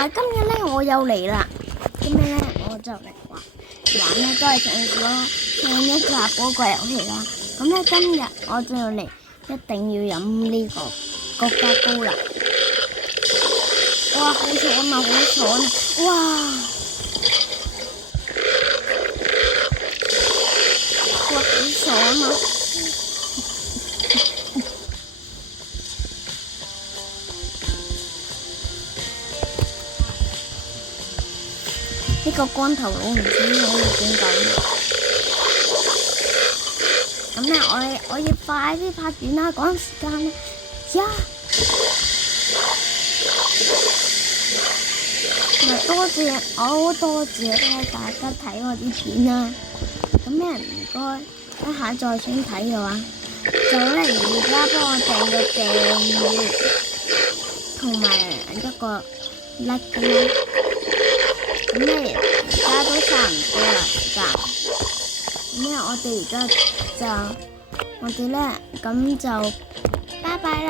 埋今日咧我又嚟啦，今日咧我就嚟玩咧都係上一集嗰個遊戲啦。咁咧今日我就嚟一定要飲呢個國家高啦。哇，好爽啊，好爽啊！哇，好爽啊！呢個光頭佬唔知可以點講？咁咧，我要快啲拍完啦，趕時間啦！呀，我好多謝咧大家睇我啲片啦。咁咧唔該，一下再想睇嘅話，就咧而家幫我訂個訂閱，同埋一個 like 啦。咁咧而家都差唔多啦，時間。咁咧我哋咧咁就拜拜啦。